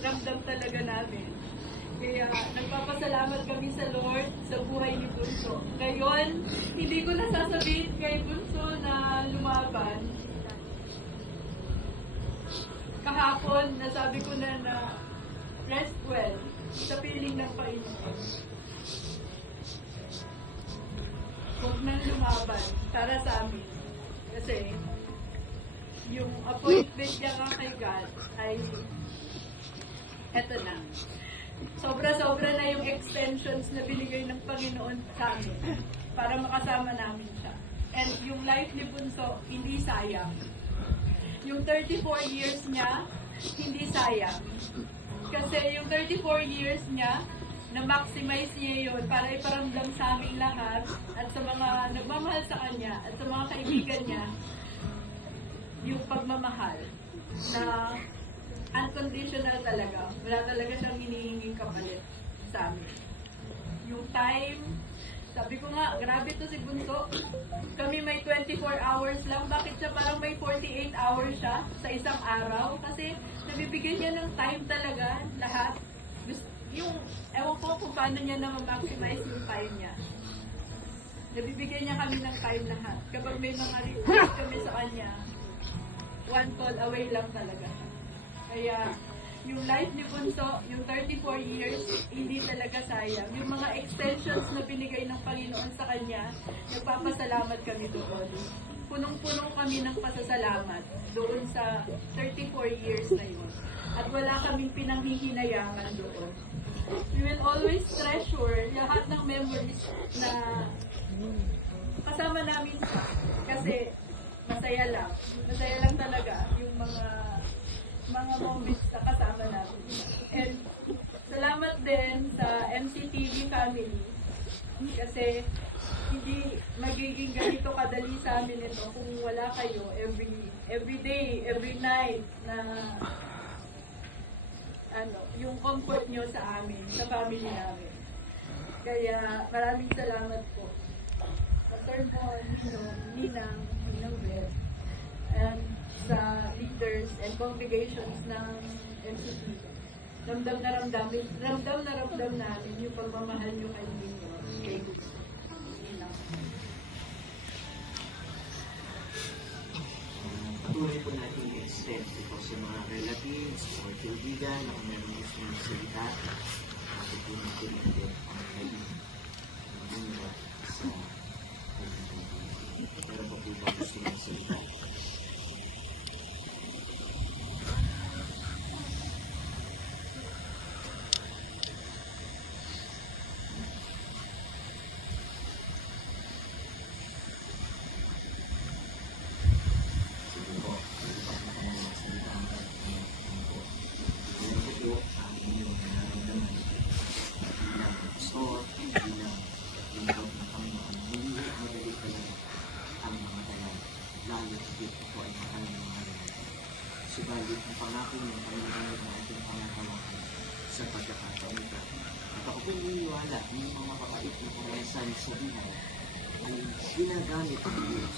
ramdam talaga namin. Kaya nagpapasalamat kami sa Lord sa buhay ni Bunso. Ngayon, hindi ko nasasabihin kay Bunso na lumaban. Kahapon, nasabi ko na rest well sa piling ng Panginoon. Huwag nang lumaban para sa amin. Kasi yung appointment niya nga kay God ay eto na. Sobra-sobra na yung extensions na binigay ng Panginoon sa amin para makasama namin siya. And yung life ni Bunso, hindi sayang. Yung 34 years niya, hindi sayang. Kasi yung 34 years niya, na-maximize niya yun para iparamdam sa aming lahat at sa mga nagmamahal sa kanya at sa mga kaibigan niya yung pagmamahal na unconditional talaga. Wala talaga siyang hinihinging kapalit sa amin. Yung time, sabi ko nga, grabe to si Bunso. Kami may 24 hours lang. Bakit siya parang may 48 hours siya sa isang araw? Kasi nabibigyan niya ng time talaga lahat. Yung, ewan ko kung paano niya na ma-maximize yung time niya. Nabibigyan niya kami ng time lahat. Kapag may mga request kami sa kanya, one call away lang talaga. Kaya, yung life ni Bunso, yung 34 years, hindi talaga sayang. Yung mga extensions na binigay ng Panginoon sa kanya, nagpapasalamat kami doon. Punong-puno kami ng pasasalamat doon sa 34 years na yun. At wala kaming pinanghihinayangan doon. We will always treasure lahat ng memories na kasama namin siya. Kasi masaya lang. Masaya lang talaga yung mga moments na kasama namin. And salamat din sa MCTV family. Kasi hindi magiging ganito kadali sa amin ito kung wala kayo every day, every night na yung comfort nyo sa amin, sa family namin. Kaya maraming salamat po. Pastor Mon, Ninang Beth, and sa leaders and congregations ng MCT. Ramdam na ramdam namin yung pagmamahal nyo kay Ninyo, kay Ninang. Patuloy po natin i-extend ito sa mga relatives o kaibigan na kung meron gusto ng salita. Patuloy po natin ang galing sa pero po po ba gusto ng salita. Subalit ang pangako ng Panginoon na ating pangatawakan sa pagkakataon ito. At ako po naniniwala ng mga mapapait na karanasan sa buhay ay ginagamit ng Diyos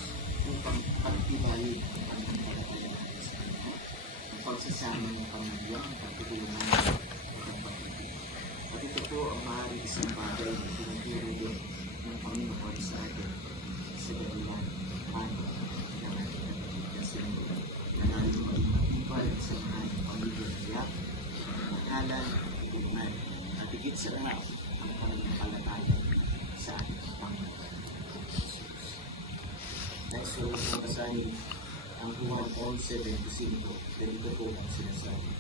upang pagtibayin ang pagkakataon sa Kanya. Ang pagsasama ng pamilya, ang pagtutulungan at ang pag-ibig. At ito po ang maaaring isang bagay na tinuturo din ng Panginoon sa atin sa dahilan paano na ating nagiging na natin matibay sa mga pamilya niya, makalan, tulungan, at higit sa lahat ang pananampalataya sa ating Panginoon. Next, so kung basahin ang Juan 11:25, ganito po ang sinasabi.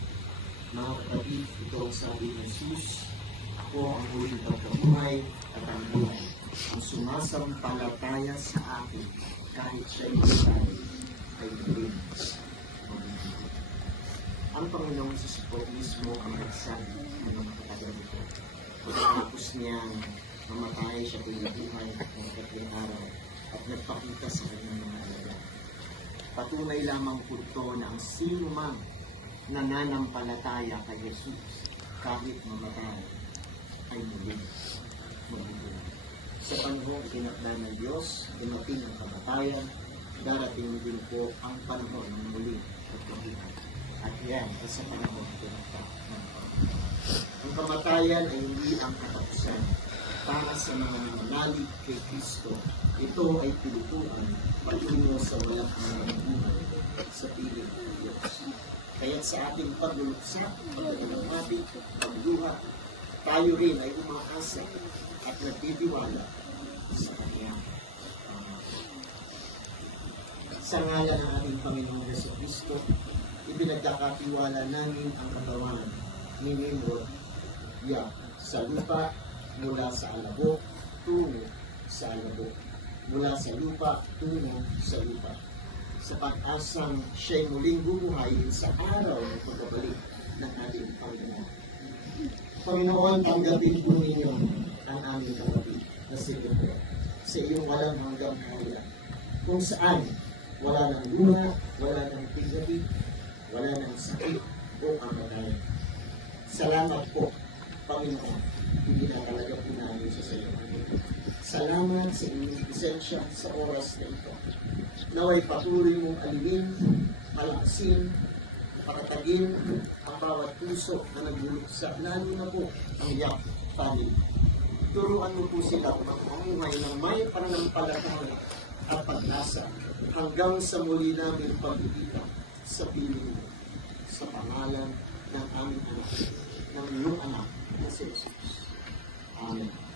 Mga kapatid, ito ang sabi ng Jesus, ako ang huling pagkabuhay at ang buhay. Ang sumasampalataya sa akin, kahit siya ay ay muling mabubuhay. Ang Panginoong Jesus po mismo ang nagsabi ng mga katagal nito. Pagkatapos niyang mamatay, siya po nabuhay ng ikatlong araw at nagpakita sa kanyang mga alaga. Patunay lamang po ito na ang sino mang nananampalataya kay Jesus kahit mamatay ay muling mabubuhay. Sa panahong tinakda ng Diyos, dumating ang kamatayan, darating din po ang panahon ng muling pagkabuhay. At yan ay sa panahon ko ng ang kamatayan ay hindi ang katapusan para sa mga nananalig kay Kristo. Ito ay pilutuan patungo sa walang hanggang buhay sa piling ng Diyos. Kaya't sa ating pagluluksa, paglulamati, pagluha, tayo rin ay umaasa at nagtitiwala sa Kanya. Sa ngalan ng ating Panginoong Jesucristo, ipinagkakatiwala namin ang katawan ni Nimrod sa lupa mula sa alabok tungo sa alabok, mula sa lupa tungo sa lupa, sa pag-asang siya'y muling bubuhayin sa araw ng pagbabalik ng ating Panginoon. Panginoon, tanggapin po ninyo ang aming kapatid na si Nimrod sa iyong walang hanggang kaya, kung saan wala ng luna, wala ng pigati, wala ng sakit o kamatayan. Salamat po, Panginoon, hindi na talaga po namin sa iyo. Salamat sa inyong presensya sa oras na ito. Naway patuloy mong alimin, palaksin, pakatagin ang bawat puso na nagluluksa, lalo na po ang Yap family. Turuan mo po sila kung mamuhay ng may pananampalataya at pag-asa hanggang sa muli namin pag-ibig sa piling mo, sa pangalan ng aming anak, ng iyong anak na si Jesus. Amen.